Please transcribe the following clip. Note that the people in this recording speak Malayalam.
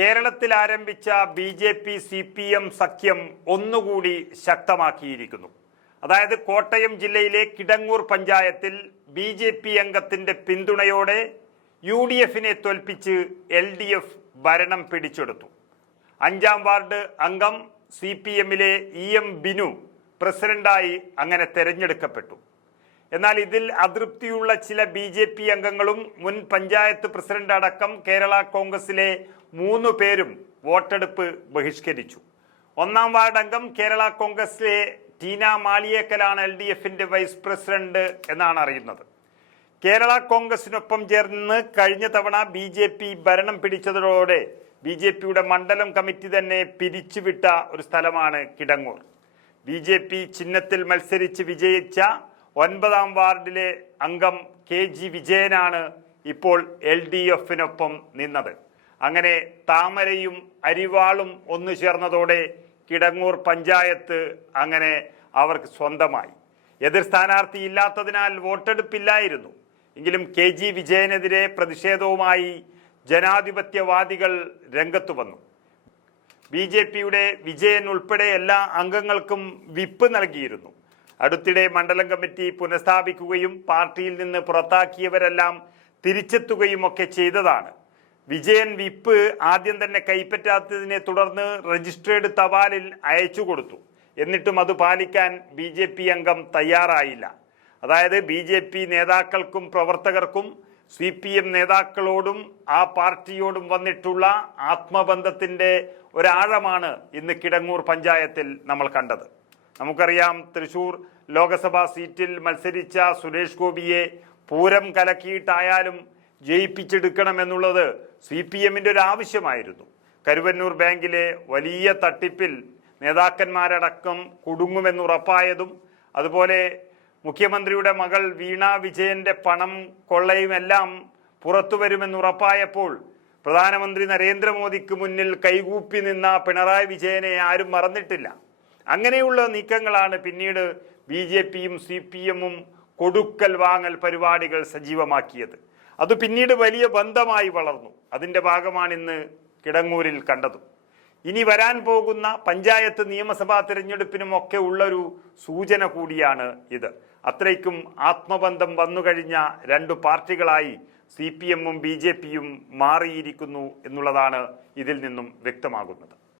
കേരളത്തിൽ ആരംഭിച്ച B J P C P M സഖ്യം ഒന്നുകൂടി ശക്തമാക്കിയിരിക്കുന്നു. അതായത് കോട്ടയം ജില്ലയിലെ കിടങ്ങൂർ പഞ്ചായത്തിൽ ബി ജെ പി അംഗത്തിന്റെ പിന്തുണയോടെ യു ഡി എഫിനെ തോൽപ്പിച്ച് എൽ ഡി എഫ് ഭരണം പിടിച്ചെടുത്തു. അഞ്ചാം വാർഡ് അംഗം സി പി എമ്മിലെ ഇ എം ബിനു പ്രസിഡന്റായി അങ്ങനെ തെരഞ്ഞെടുക്കപ്പെട്ടു. എന്നാൽ ഇതിൽ അതൃപ്തിയുള്ള ചില ബി ജെ പി അംഗങ്ങളും മുൻ പഞ്ചായത്ത് പ്രസിഡന്റ് അടക്കം കേരള കോൺഗ്രസിലെ മൂന്ന് പേരും വോട്ടെടുപ്പ് ബഹിഷ്കരിച്ചു. ഒന്നാം വാർഡ് അംഗം കേരള കോൺഗ്രസിലെ ടീന മാളിയേക്കലാണ് എൽ ഡി എഫിന്റെ വൈസ് പ്രസിഡന്റ് എന്നാണ് അറിയുന്നത്. കേരള കോൺഗ്രസിനൊപ്പം ചേർന്ന് കഴിഞ്ഞ തവണ ബി ജെ പി ഭരണം പിടിച്ചതോടെ ബി ജെ പിയുടെ മണ്ഡലം കമ്മിറ്റി തന്നെ പിരിച്ചുവിട്ട ഒരു സ്ഥലമാണ് കിടങ്ങൂർ. ബി ജെ പി ചിഹ്നത്തിൽ മത്സരിച്ച് വിജയിച്ച ഒൻപതാം വാർഡിലെ അംഗം കെ ജി വിജയനാണ് ഇപ്പോൾ എൽ ഡി എഫിനൊപ്പം നിന്നത്. അങ്ങനെ താമരയും അരിവാളും ഒന്നു ചേർന്നതോടെ കിടങ്ങൂർ പഞ്ചായത്ത് അങ്ങനെ അവർക്ക് സ്വന്തമായി. എതിർ സ്ഥാനാർത്ഥി ഇല്ലാത്തതിനാൽ വോട്ടെടുപ്പില്ലായിരുന്നു. എങ്കിലും കെ ജി വിജയനെതിരെ പ്രതിഷേധവുമായി ജനാധിപത്യവാദികൾ രംഗത്തു വന്നു. ബി ജെ പിയുടെ വിജയൻ ഉൾപ്പെടെ എല്ലാ അംഗങ്ങൾക്കും വിപ്പ് നൽകിയിരുന്നു. അടുത്തിടെ മണ്ഡലം കമ്മിറ്റി പുനഃസ്ഥാപിക്കുകയും പാർട്ടിയിൽ നിന്ന് പുറത്താക്കിയവരെല്ലാം തിരിച്ചെത്തുകയും ഒക്കെ ചെയ്തതാണ്. വിജയൻ വിപ്പ് ആദ്യം തന്നെ കൈപ്പറ്റാത്തതിനെ തുടർന്ന് രജിസ്ട്രേഡ് തപാലിൽ അയച്ചു കൊടുത്തു. എന്നിട്ടും അത് പാലിക്കാൻ ബി ജെ പി അംഗം തയ്യാറായില്ല. അതായത് ബി ജെ പി നേതാക്കൾക്കും പ്രവർത്തകർക്കും സി പി എം നേതാക്കളോടും ആ പാർട്ടിയോടും വന്നിട്ടുള്ള ആത്മബന്ധത്തിന്റെ ഒരാഴമാണ് ഇന്ന് കിടങ്ങൂർ പഞ്ചായത്തിൽ നമ്മൾ കണ്ടത്. നമുക്കറിയാം തൃശൂർ ലോക്സഭാ സീറ്റിൽ മത്സരിച്ച സുരേഷ് ഗോപിയെ പൂരം കലക്കിയിട്ടായാലും ജയിപ്പിച്ചെടുക്കണമെന്നുള്ളത് സി പി എമ്മിന്റെ ഒരു ആവശ്യമായിരുന്നു. കരുവന്നൂർ ബാങ്കിലെ വലിയ തട്ടിപ്പിൽ നേതാക്കന്മാരടക്കം കുടുങ്ങുമെന്നുറപ്പായതും അതുപോലെ മുഖ്യമന്ത്രിയുടെ മകൾ വീണ വിജയന്റെ പണം കൊള്ളയുമെല്ലാം പുറത്തു വരുമെന്നുറപ്പായപ്പോൾ പ്രധാനമന്ത്രി നരേന്ദ്രമോദിക്ക് മുന്നിൽ കൈകൂപ്പി നിന്ന പിണറായി വിജയനെ ആരും മറന്നിട്ടില്ല. അങ്ങനെയുള്ള നീക്കങ്ങളാണ് പിന്നീട് ബി ജെ പിയും സി പി എമ്മും കൊടുക്കൽ വാങ്ങൽ പരിപാടികൾ സജീവമാക്കിയത്. അത് പിന്നീട് വലിയ ബന്ധമായി വളർന്നു. അതിന്റെ ഭാഗമാണ് ഇന്ന് കിടങ്ങൂരിൽ കണ്ടതും. ഇനി വരാൻ പോകുന്ന പഞ്ചായത്ത് നിയമസഭാ തിരഞ്ഞെടുപ്പിനും ഒക്കെ ഉള്ളൊരു സൂചന കൂടിയാണ് ഇത്. അത്രയ്ക്കും ആത്മബന്ധം വന്നുകഴിഞ്ഞ രണ്ടു പാർട്ടികളായി സി പി എമ്മും ബി ജെ പിയും മാറിയിരിക്കുന്നു എന്നുള്ളതാണ് ഇതിൽ നിന്നും വ്യക്തമാകുന്നത്.